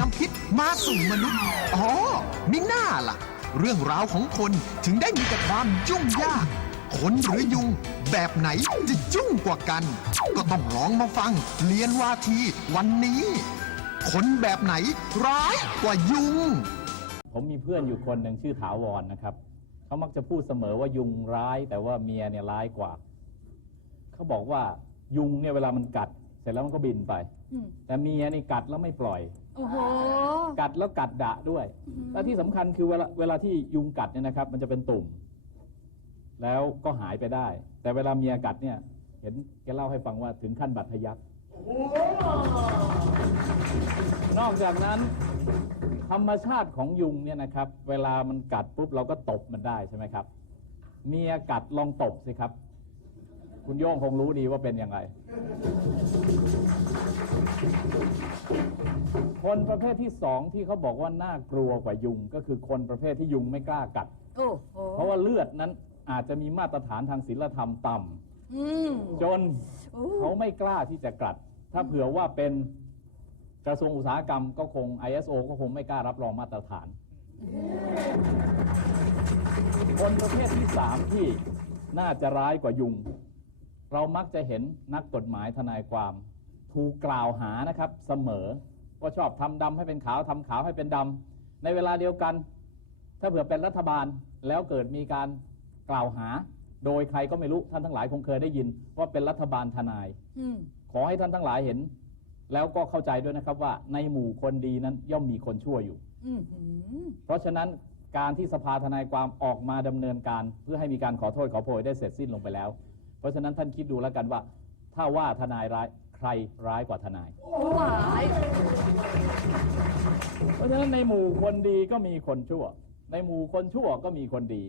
นำพิษมาสู่มนุษย์ อ๋อมิน่าล่ะ เรื่องราวของคนถึงได้มีแต่ความยุ่งยาก คนหรือยุง แบบไหนจะยุ่งกว่ากัน ก็ต้องลองมาฟังเรียนวาทีวันนี้ คนแบบไหนร้ายกว่ายุง ผมมีเพื่อนอยู่คนหนึ่งชื่อถาวรนะครับ เขามักจะพูดเสมอว่ายุงร้าย แต่ว่าเมียเนี่ยร้ายกว่า เขาบอกว่ายุงเนี่ยเวลามันกัด เสร็จแล้วมันก็บินไปอืมแต่เมียนี่กัดแล้วไม่ปล่อย โอ้โห กัดแล้วกัดดะด้วย อือหือ และที่สำคัญคือเวลาเวลาที่ยุงกัดเนี่ยนะครับ มันจะเป็นตุ่ม แล้วก็หายไปได้ แต่เวลาเมียกัดเนี่ย เห็นแกเล่าให้ฟังว่าถึงขั้นบัตรทะยักนอกจากนั้น ธรรมชาติของยุงเนี่ยนะครับ เวลามันกัดปุ๊บเราก็ตบมันได้ใช่ไหมครับ เมียกัดลองตบสิครับ คุณโย่งคงรู้ดีว่าเป็นยังไง คนประเภทที่สองที่เขาบอกว่าน่ากลัวกว่ายุง ก็คือคนประเภทที่ยุงไม่กล้ากัด โอ้โหเพราะว่าเลือดนั้นอาจจะมีมาตรฐานทางศีลธรรมต่ำอืมจนโอ้เขาไม่กล้าที่จะกัด ถ้าเผื่อว่าเป็นกระทรวงอุตสาหกรรมก็คง ISO ก็คงไม่กล้ารับรองมาตรฐาน คนประเภทที่สามที่น่าจะร้ายกว่ายุง เรามักจะเห็นนักกฎหมายทนายความ ถูกกล่าวหานะครับเสมอว่าชอบทำดำให้เป็นขาวทำขาวให้เป็นดำในเวลาเดียวกัน ถ้าเผื่อเป็นรัฐบาลแล้วเกิดมีการกล่าวหา โดยใครก็ไม่รู้ท่านทั้งหลายคงเคยได้ยินว่าเป็นรัฐบาลทนายอืมขอให้ท่านทั้งหลายเห็น แล้วก็เข้าใจด้วยนะครับว่าในหมู่คนดีนั้นย่อมมีคนชั่วอยู่อืมหืมเพราะฉะนั้นการที่สภาทนายความออกมาดำเนินการ เพื่อให้มีการขอโทษขอโพยได้เสร็จสิ้นลงไปแล้ว เพราะฉะนั้นท่านคิดดูแล้วกันว่า ถ้าว่าทนายร้าย ใครร้ายกว่าทนาย หวายเพราะฉะนั้นในหมู่คนดีก็มีคนชั่ว ในหมู่คนชั่วก็มีคนดี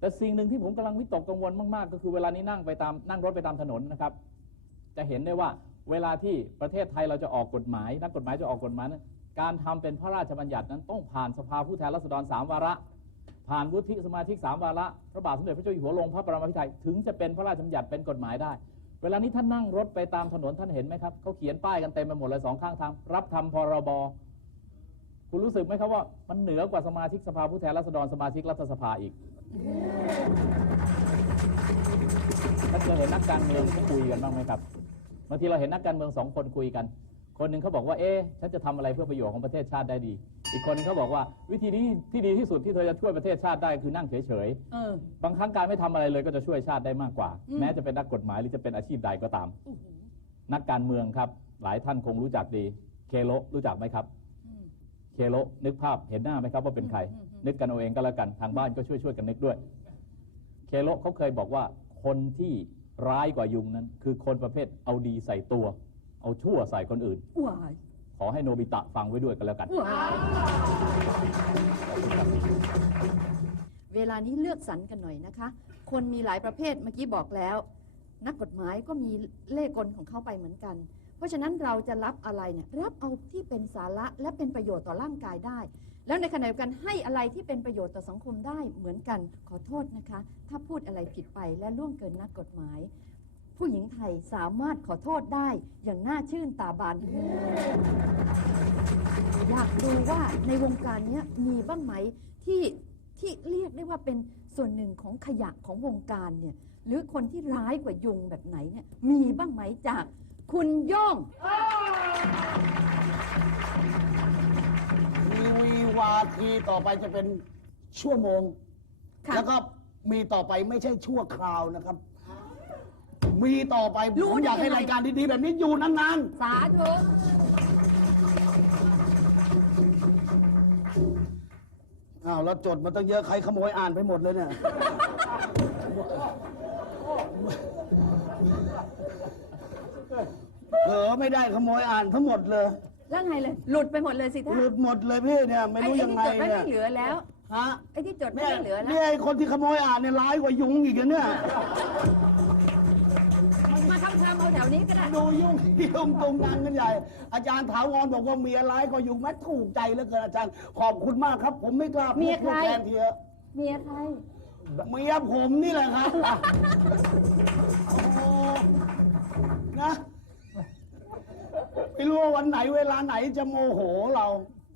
แต่สิ่งหนึ่งที่ผมกำลังวิตกกังวลมากๆ ก็คือเวลานี้นั่งไปตามนั่งรถไปตามถนนนะครับ จะเห็นได้ว่าเวลาที่ประเทศไทยเราจะออกกฎหมายนักกฎหมายจะออกกฎหมายนั้นการทำเป็นพระราชบัญญัตินั้นต้องผ่านสภาผู้แทนราษฎรสามวาระ ผ่านวุฒิสมาชิกสามวาระพระบาทสมเด็จพระเจ้าอยู่หัวลงพระบรมพิไทยถึงจะเป็นพระราชบัญญัติเป็นกฎหมายได้ เวลานี้ท่านนั่งรถไปตามถนนท่านเห็นไหมครับเขาเขียนป้ายกันเต็มไปหมดเลยสองข้างทางรับทำพรบคุณรู้สึกไหมครับว่ามันเหนือกว่าสมาชิกสภาผู้แทนราษฎรสมาชิกรัฐสภาอีกท่านเคยเห็นนักการเมืองเขาคุยกันบ้างไหมครับบางทีเราเห็นนักการเมืองสองคนคุยกัน คนหนึ่งเขาบอกว่าเอ๊ะฉันจะทำอะไรเพื่อประโยชน์ของประเทศชาติได้ดี อีกคนหนึงเขาบอกว่าวิธีที่ที่ดีที่สุดที่เธอจะช่วยประเทศชาติได้คือนั่งเฉยเออๆบางครั้งการไม่ทำอะไรเลยก็จะช่วยชาติได้มากกว่าอืมแม้จะเป็นนักกฎหมายหรือจะเป็นอาชีพใดก็ตามโอ้โหนักการเมืองครับ หลายท่านคงรู้จักดี เคโลรู้จักไหมครับอืมเคโลนึกภาพเห็นหน้าไหมครับว่าเป็นใครอืมอืมนึกกันเอาเองก็แล้วกันทางบ้านก็ช่วยช่วยๆกันนึกด้วย เคโลเขาเคยบอกว่าคนที่ร้ายกว่ายุงนั้น คือคนประเภทเอาดีใส่ตัว เอาชั่วใส่คนอื่นหวายขอให้โนบิตะฟังไว้ด้วยกันแล้วกันหวายเวลานี้เลือกสรรกันหน่อยนะคะ คนมีหลายประเภทเมื่อกี้บอกแล้ว นักกฎหมายก็มีเล่ห์กลของเขาไปเหมือนกัน เพราะฉะนั้นเราจะรับอะไรเนี่ยรับเอาที่เป็นสาระและเป็นประโยชน์ต่อร่างกายได้ แล้วในขณะเดียวกันให้อะไรที่เป็นประโยชน์ต่อสังคมได้เหมือนกัน ขอโทษนะคะ ถ้าพูดอะไรผิดไปและล่วงเกินนักกฎหมาย ผู้หญิงไทยสามารถขอโทษได้อย่างน่าชื่นตาบานอยากดูว่าในวงการเนี้ยมีบ้างไหมที่ที่เรียกได้ว่าเป็นส่วนหนึ่งของขยะของวงการเนี่ยหรือคนที่ร้ายกว่ายุงแบบไหนเนี่ยมีบ้างไหมจากคุณโย่งทีวีวาทีต่อไปจะเป็นชั่วโมง ค่ะ แล้วก็มีต่อไปไม่ใช่ชั่วคราวนะครับ มีต่อไปรู้ผมอยากได้ให้ยังไง รายการดีๆแบบนี้อยู่นานสาธุๆอ้าวเราจดมาตั้งเยอะใครขโมยอ่านไปหมดเลยเนี่ย เผลอไม่ได้ขโมยอ่านทั้งหมดเลยแล้วไงเลย หลุดไปหมดเลยสิท่าหลุดหมดเลยพี่เนี่ย ไม่รู้อ้ยังไงที่จดไว้เนี่ยไม่เหลือแล้ว ฮะไอ้ที่จดไว้เนี่ยไม่เหลือแล้ว เนี่ยไอ้คนที่ขโมยอ่านเนี่ยร้ายกว่ายุงอีกอะเนี่ย ถวนี้ก็ได้ ดูยุ่งยุ่งตุงนังกันใหญ่ อาจารย์ถาวรบอกว่าเมียร้ายก็ยุงแม้ถูกใจเหลือเกินอาจารย์ ขอบคุณมากครับ ผมไม่กล้าพูเมีดยใคร แทนเทียเมียใครเมียผมนี่แหละครับโอ้นะไม่รู้ว่าวันไหนเวลาไหนจะโมโหเรา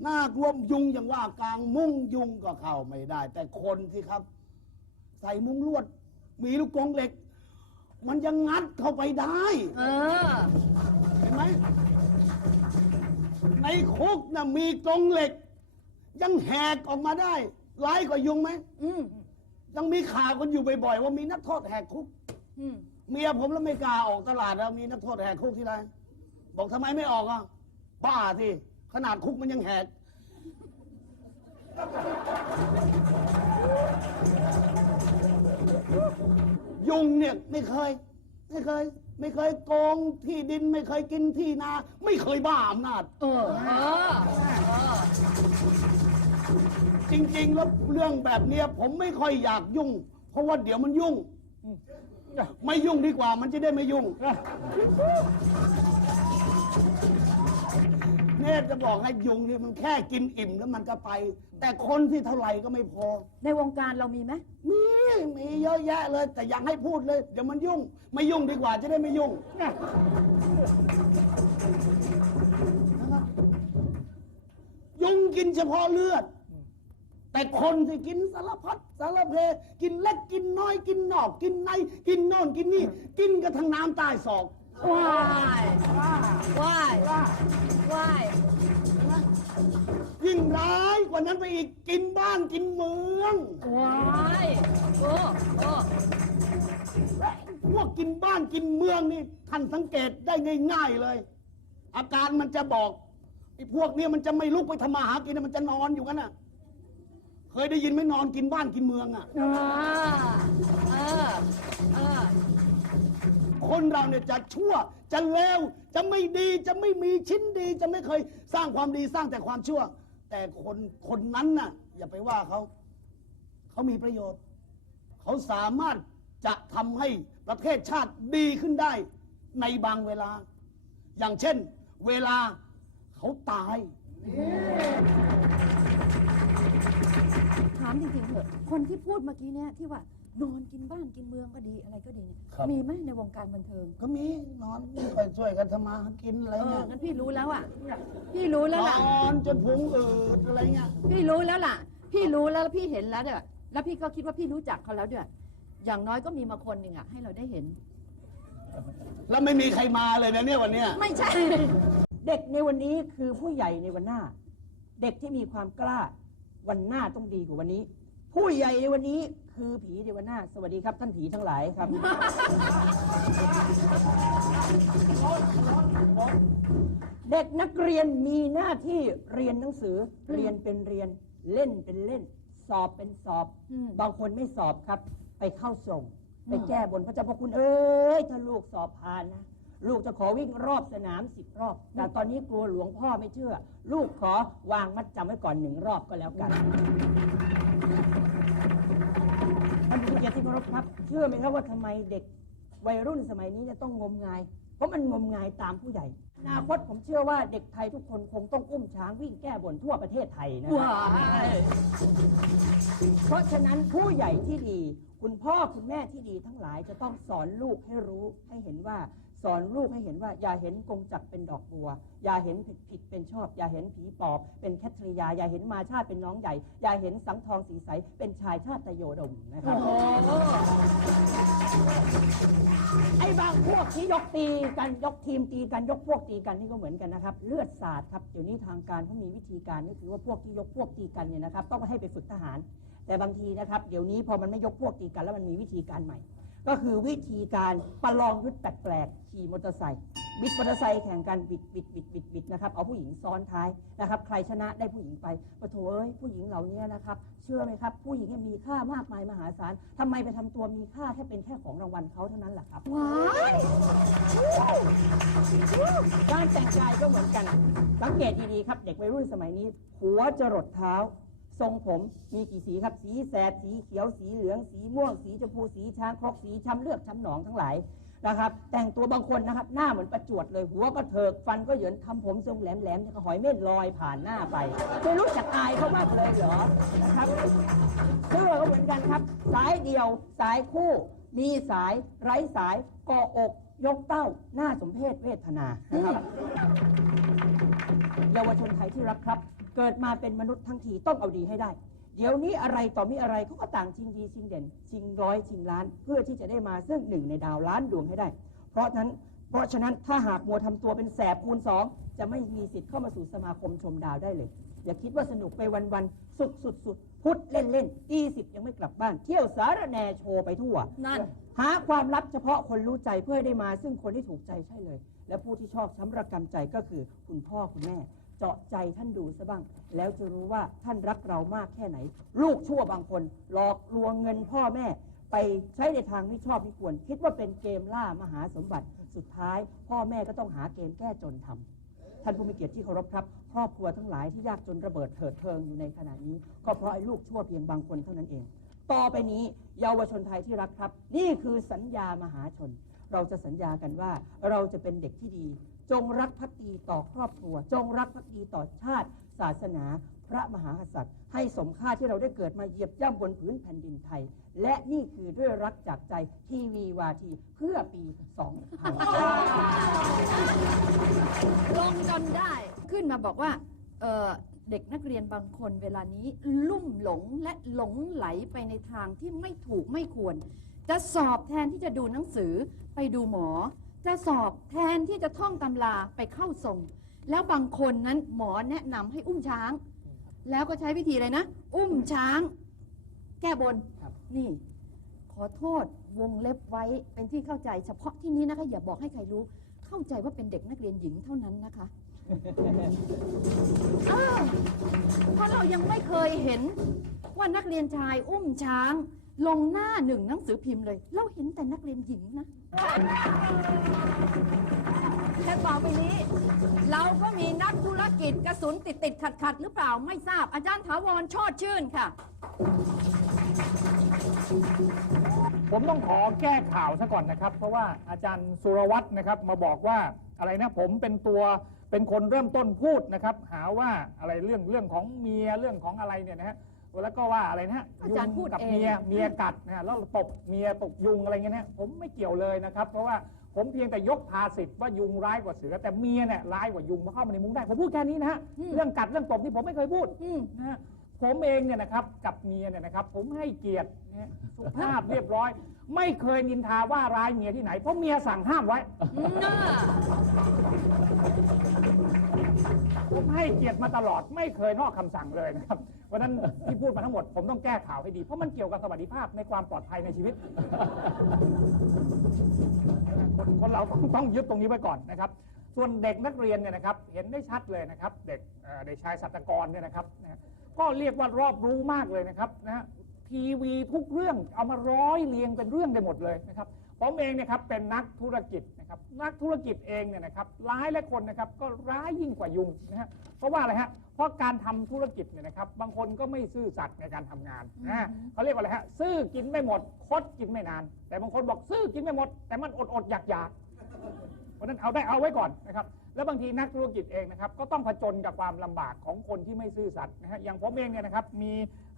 หน้ากลวมยุงอย่างว่ากลางมุ้งยุงก็เข้าไม่ได้ แต่คนที่ครับ ใส่มุ้งลวด มีลูกกรงเหล็ก มันยังงัดเข้าไปได้ เออ เห็นไหม ในคุกนะมีกรงเหล็ก ยังแหกออกมาได้ ร้ายกว่ายุงไหม อืมยังมีข่าวกันอยู่บ่อยๆว่ามีนักโทษแหกคุก อืมเมียผมแล้วไม่กล้าออกตลาดแล้วมีนักโทษแหกคุกที่ไรบอกทำไมไม่ออกอะ บ้าสิขนาดคุกมันยังแหก ยุงเนี่ยไม่เคย ไม่เคย ไม่เคยโกงที่ดินไม่เคยกินที่นา ไม่เคยบ้าอำนาจเออเออ เออ จริงๆ แล้วเรื่องแบบเนี้ยผมไม่ค่อยอยากยุ่ง เพราะว่าเดี๋ยวมันยุ่ง ไม่ยุ่งดีกว่ามันจะได้ไม่ยุ่ง เนตรจะบอกให้ยุงนี่มันแค่กินอิ่มแล้วมันก็ไป แต่คนที่เท่าไหร่ก็ไม่พอ ในวงการเรามีไหมมีมีเยอะแยะเลย แต่อยากให้พูดเลยเดี๋ยวมันยุ่ง ไม่ยุ่งดีกว่าจะได้ไม่ยุ่งนะครับยุงกินเฉพาะเลือด แต่คนที่กินสารพัดสารเพกินเล็กกินน้อยกินนอก กินใน กินโน่นกินนี่ กินกระทั่งน้ำใต้ศอก ว้ายว้ายว้ายยิ่งร้ายกว่านั้นไปอีกกินบ้านกินเมืองว้ายโอ้โอ้พวกกินบ้านกินเมืองนี่ท่านสังเกตได้ง่าย ๆเลย อาการมันจะบอกไอ้พวกเนี้มันจะไม่ลุกไปทำมาหากินนะมันจะนอนอยู่กันน่ะ เคยได้ยินไหมนอนกินบ้านกินเมืองอะอ่าเออเออ คนเราเนี่ยจะชั่ว จะเลว จะไม่ดี จะไม่มีชิ้นดี จะไม่เคยสร้างความดีสร้างแต่ความชั่ว แต่คนคนนั้นน่ะ อย่าไปว่าเขา เขามีประโยชน์ เขาสามารถจะทำให้ประเทศชาติดีขึ้นได้ ในบางเวลา อย่างเช่น เวลาเขาตาย ถามจริงๆเถอะ คนที่พูดเมื่อกี้เนี่ยที่ว่า นอนกินบ้านกินเมืองก็ดีอะไรก็ดีเนี่ยครับ มีไหมในวงการบันเทิงก็มีนอนไม่ค่อยช่วยกันทำมาหากินอะไรเออเงี้ยงั้นพี่รู้แล้วอะ พี่รู้แล้วนล่ะอนจนพุงอืดอะไรเงี้ยพี่รู้แล้วล่ะ พี่รู้แล้วแล้วพี่เห็นแล้วเนี่ยแล้วพี่ก็คิดว่าพี่รู้จักเขาแล้วด้วย อย่างน้อยก็มีมาคนหนึ่งอะให้เราได้เห็น แล้วไม่มีใครมาเลยนะเนี่ยวันเนี้ยไม่ใช่ เด็กในวันนี้คือผู้ใหญ่ในวันหน้า เด็กที่มีความกล้าวันหน้าต้องดีกว่าวันนี้ ผู้ใหญ่ในวันนี้ คือผีในวันหน้าสวัสดีครับท่านผีทั้งหลายครับ เด็กนักเรียนมีหน้าที่เรียนหนังสือเรียนเป็นเรียนเล่นเป็นเล่น สอบเป็นสอบ อืม บางคนไม่สอบครับ ไปเข้าส่ง ไปแก้บนพระเจ้าพระคุณเอ้ยถ้าลูกสอบผ่านนะ ลูกจะขอวิ่งรอบสนามสิบรอบ แต่ตอนนี้กลัวหลวงพ่อไม่เชื่อ ลูกขอวางมัดจำไว้ก่อนหนึ่งรอบก็แล้วกัน ท่านผู้เกียรติที่เคารพครับ เชื่อไหมครับว่าทำไมเด็กวัยรุ่นสมัยนี้จะต้องงมงาย เพราะมันงมงายตามผู้ใหญ่อนาคตผมเชื่อว่าเด็กไทยทุกคนคงต้องอุ้มช้างวิ่งแก้บนทั่วประเทศไทยนะครับว้ายเพราะฉะนั้นผู้ใหญ่ที่ดี คุณพ่อคุณแม่ที่ดีทั้งหลายจะต้องสอนลูกให้รู้ให้เห็นว่า สอนลูกให้เห็นว่าอย่าเห็นกงจักรเป็นดอกบัว อย่าเห็นผิดผิดเป็นชอบ อย่าเห็นผีปอบ เป็นแคทริยา อย่าเห็นมาชาติเป็นน้องใหญ่ อย่าเห็นสังทองสีใส เป็นชายชาติโยดมนะครับโอ้โหไอ้บางพวกที่ยกตีกันยกทีมตีกันยกพวกตีกันนี่ก็เหมือนกันนะครับ เลือดสาดครับเดี๋ยวนี้ทางการเขามีวิธีการนี่คือว่าพวกที่ยกพวกตีกันเนี่ยนะครับต้องให้ไปฝึกทหาร แต่บางทีนะครับเดี๋ยวนี้พอมันไม่ยกพวกตีกันแล้วมันมีวิธีการใหม่ ก็คือวิธีการประลองยุทธแปลกๆขี่มอเตอร์ไซค์บิดมอเตอร์ไซค์แข่งกันบิดบิดบิดบิดบิดนะครับเอาผู้หญิงซ้อนท้ายนะครับ ใครชนะได้ผู้หญิงไปปะโถเอ้ยผู้หญิงเหล่านี้นะครับ เชื่อไหมครับ ผู้หญิงเนี่ยมีค่ามากมายมหาศาลทำไมไปทำตัวมีค่าแค่เป็นแค่ของรางวัลเขาเท่านั้นแหละครับ ว้ายการแต่งกายก็เหมือนกัน สังเกตดีๆครับ เด็กวัยรุ่นสมัยนี้ หัวจรดเท้า ทรงผมมีกี่สีครับ สีแสด สีเขียว สีเหลือง สีม่วง สีชมพู สีช้างครก สีช้ำเลือดช้ำหนองทั้งหลายนะครับ แต่งตัวบางคนนะครับ หน้าเหมือนประจวดเลย หัวก็เถิก ฟันก็เหยินทำผมทรงแหลมๆจะกระหอยเม่นลอยผ่านหน้าไป ไม่รู้จักอายเขาบ้างเลยเหรอ นะครับเสื้อก็เหมือนกันครับ สายเดียว สายคู่ มีสาย ไร้สายกออก ยกเต้า หน้าสมเพศเวทนานะครับเยาวชนไทยที่รักครับ เกิดมาเป็นมนุษย์ทั้งทีต้องเอาดีให้ได้ เดี๋ยวนี้อะไรต่อมีอะไรเขาก็ต่างชิงดีชิงเด่นชิงร้อยชิงล้าน เพื่อที่จะได้มาซึ่งหนึ่งในดาวล้านดวงให้ได้ เพราะฉะนั้นเพราะฉะนั้นถ้าหากมัวทำตัวเป็นแสบคูณสองจะไม่มีสิทธิ์เข้ามาสู่สมาคมชมดาวได้เลย อย่าคิดว่าสนุกไปวันๆสุดสุดสุดพุดเล่นเล่นตีสิบยังไม่กลับบ้าน เที่ยวสารแหนโชว์ไปทั่ว นั่น หาความลับเฉพาะคนรู้ใจเพื่อให้ได้มา ซึ่งคนที่ถูกใจใช่เลย และผู้ที่ชอบช้ำระกำใจก็คือคุณพ่อคุณแม่ เจาะใจท่านดูซะบ้าง แล้วจะรู้ว่าท่านรักเรามากแค่ไหน ลูกชั่วบางคน หลอกลวงเงินพ่อแม่ ไปใช้ในทางไม่ชอบไม่ควร คิดว่าเป็นเกมล่ามหาสมบัติสุดท้าย พ่อแม่ก็ต้องหาเกมแก้จนทำท่านผู้มีเกียรติที่เคารพครับ ครอบครัวทั้งหลายที่ยากจนระเบิดเถิดเทิงอยู่ในขณะนี้ ก็เพราะไอ้ลูกชั่วเพียงบางคนเท่านั้นเอง ต่อไปนี้เยาวชนไทยที่รักครับ นี่คือสัญญามหาชน เราจะสัญญากันว่าเราจะเป็นเด็กที่ดี จงรักภักดีต่อครอบครัว จงรักภักดีต่อชาติ ศาสนา พระมหากษัตริย์ ให้สมค่าที่เราได้เกิดมาเหยียบย่ำบนพื้นแผ่นดินไทย และนี่คือด้วยรักจากใจทีวีวาทีเพื่อปี2000ลงจนได้ขึ้นมาบอกว่าเเด็กนักเรียนบางคนเวลานี้ลุ่มหลงและหลงไหลไปในทางที่ไม่ถูกไม่ควร จะสอบแทนที่จะดูหนังสือไปดูหมอ จะสอบแทนที่จะท่องตำราไปเข้าทรงแล้วบางคนนั้นหมอแนะนำให้อุ้มช้าง แล้วก็ใช้วิธีอะไรนะ อุ้มช้าง แก้บนครับนี่ ขอโทษวงเล็บไว้เป็นที่เข้าใจเฉพาะที่นี้นะคะ อย่าบอกให้ใครรู้ เข้าใจว่าเป็นเด็กนักเรียนหญิงเท่านั้นนะคะอ้าวเพราะเรายังไม่เคยเห็นว่านักเรียนชายอุ้มช้าง ลงหน้าหนึ่งหนังสือพิมพ์เลย เราเห็นแต่นักเรียนหญิงนะแต่ต่อไปนี้ เราก็มีนักธุรกิจกระสุนติดติดขัดขัดๆหรือเปล่าไม่ทราบอาจารย์ถาวรชอดชื่นค่ะ ผมต้องขอแก้ข่าวซะก่อนนะครับ เพราะว่าอาจารย์สุรวัตรนะครับมาบอกว่าอะไรนะผมเป็นตัวเป็นคนเริ่มต้นพูดนะครับ หาว่าอะไรเรื่องเรื่องของเมียเรื่องของอะไรเนี่ยนะฮะ แล้วก็ว่าอะไรนะฮะอาจารย์พูดกับเอง เมียเมียกัดนะฮะแล้วตบเมียตบยุงอะไรเงี้ยนะฮะผมไม่เกี่ยวเลยนะครับ เพราะว่าผมเพียงแต่ยกภาษิตว่ายุงร้ายกว่าเสือ แต่เมียเนี่ยร้ายกว่ายุงมาเข้ามาในมุ้งได้ผมพูดแค่นี้นะฮะเรื่องกัดเรื่องตบนี่ผมไม่เคยพูด อืม นะฮะผมเองเนี่ยนะครับกับเมียเนี่ยนะครับ ผมให้เกียรตินะฮะสุภาพเรียบร้อย ไม่เคยนินทาว่าร้ายเมียที่ไหนเพราะเมียสั่งห้ามไว้ น่า ผมให้เกียรติมาตลอดไม่เคยนอกคำสั่งเลยนะครับเพราะนั้นที่พูดมาทั้งหมดผมต้องแก้ข่าวให้ดี เพราะมันเกี่ยวกับสวัสดิภาพในความปลอดภัยในชีวิต คนคนเราต้องต้องยึดตรงนี้ไว้ก่อนนะครับ ส่วนเด็กนักเรียนเนี่ยนะครับ เห็นได้ชัดเลยนะครับ เด็กเอ่อเด็กชายสัตกรเนี่ยนะครับนะฮะก็เรียกว่ารอบรู้มากเลยนะครับนะฮะทีวีทุกเรื่องเอามาร้อยเรียงเป็นเรื่องได้หมดเลยนะครับ ผมเองเนี่ยครับเป็นนักธุรกิจนะครับนักธุรกิจเองเนี่ยนะครับร้ายและคนนะครับก็ร้ายยิ่งกว่ายุงนะฮะเพราะว่าอะไรฮะเพราะการทำธุรกิจเนี่ยนะครับบางคนก็ไม่ซื่อสัตย์ในการทำงานนะเขาเรียกว่าอะไรฮะซื่อกินไม่หมดคดกินไม่นาน แต่บางคนบอกซื่อกินไม่หมด แต่มันอดอดๆอยากอยากๆเพราะฉะนั้นเอาได้เอาไว้ก่อนนะครับ แล้วบางทีนักธุรกิจเองนะครับก็ต้องผจญกับความลำบากของคนที่ไม่ซื่อสัตย์นะฮะอย่างผมเองเนี่ยนะครับมี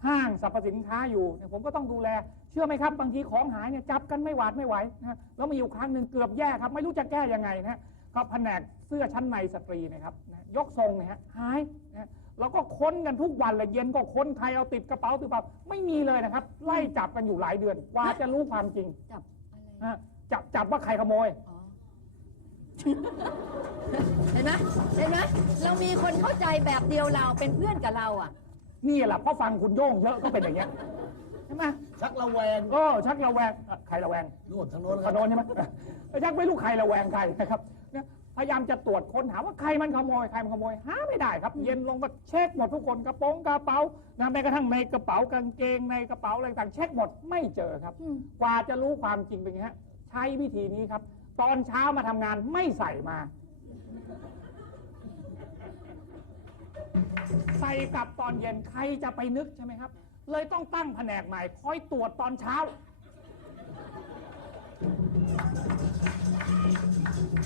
ห้างสรรพสินค้าอยู่เนี่ยผมก็ต้องดูแล เชื่อไหมครับบางทีของหายเนี่ยจับกันไม่หวาดไม่ไหวนะฮะแล้วมีอยู่ครั้งหนึ่งเกือบแย่ครับ ไม่รู้จะแก้ยังไงนะฮะก็แผนกเสื้อชั้นในสตรีนะครับนะยกทรงเนี่ยฮะหายนะฮะเราก็ค้นกันทุกวันเลยเย็นก็ค้นใครเอาติดกระเป๋าติดกระเป๋าไม่มีเลยนะครับไล่จับกันอยู่หลายเดือนกว่าจะรู้ความจริงจับอะไรนะฮะจับจับว่าใครขโมย อ๋อ เห็นไหมเห็นไหมเรามีคนเข้าใจแบบเดียวเราเป็นเพื่อนกับเราอะนี่แหละเพราะฟังคุณโย่งเยอะก็เป็นอย่างเงี้ยใช่ไหมชักระแวงก็ชักระแวงเอ่อใครระแวง นู่นทางโน้นขโนนใช่ไหมเออชักไม่รู้ใครระแวงใครนะครับเนี่ยพยายามจะตรวจค้นหาว่าใครมันขโมยใครมันขโมยหาไม่ได้ครับ เย็นลงก็เช็คหมดทุกคนกระโปรงกระเป๋านะแม้กระทั่งในกระเป๋ากางเกงในกระเป๋าอะไรต่างเช็คหมดไม่เจอครับ อืมกว่าจะรู้ความจริงเป็นไงฮะใช้วิธีนี้ครับ ตอนเช้ามาทำงานไม่ใส่มา ใส่กลับตอนเย็นใครจะไปนึกใช่ไหมครับ เลยต้องตั้งแผนกใหม่คอยตรวจตอนเช้า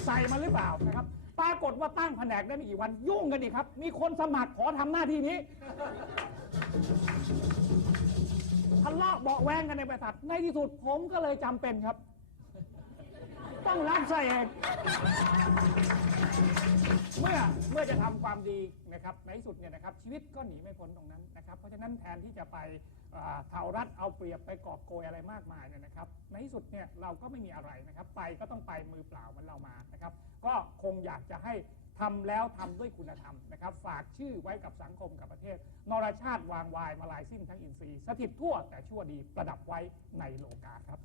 ใส่มาหรือเปล่านะครับปรากฏว่าตั้งแผนกได้ไม่กี่วันยุ่งกันอีกครับ มีคนสมัครขอทำหน้าที่นี้ทะเลาะเบาแวงกันในบริษัทในที่สุดผมก็เลยจำเป็นครับ ต้องรับซะเองเมื่อเมื่อจะทำความดีนะครับในที่สุดเนี่ยนะครับชีวิตก็หนีไม่พ้นตรงนั้นนะครับ เพราะฉะนั้นแทนที่จะไปเอ่อเท่ารัดเอาเปรียบไปกอบโกยอะไรมากมายเนี่ยนะครับ ในที่สุดเนี่ยเราก็ไม่มีอะไรนะครับ ไปก็ต้องไปมือเปล่าเหมือนเรามานะครับ ก็คงอยากจะให้ ทำแล้วทำด้วยคุณธรรมนะครับ ฝากชื่อไว้กับสังคมกับประเทศ นรชาติวางวายมาลายสิ้นทั้งอินทรีย์สถิตทั่วแต่ชั่วดีประดับไว้ในโลกาครับ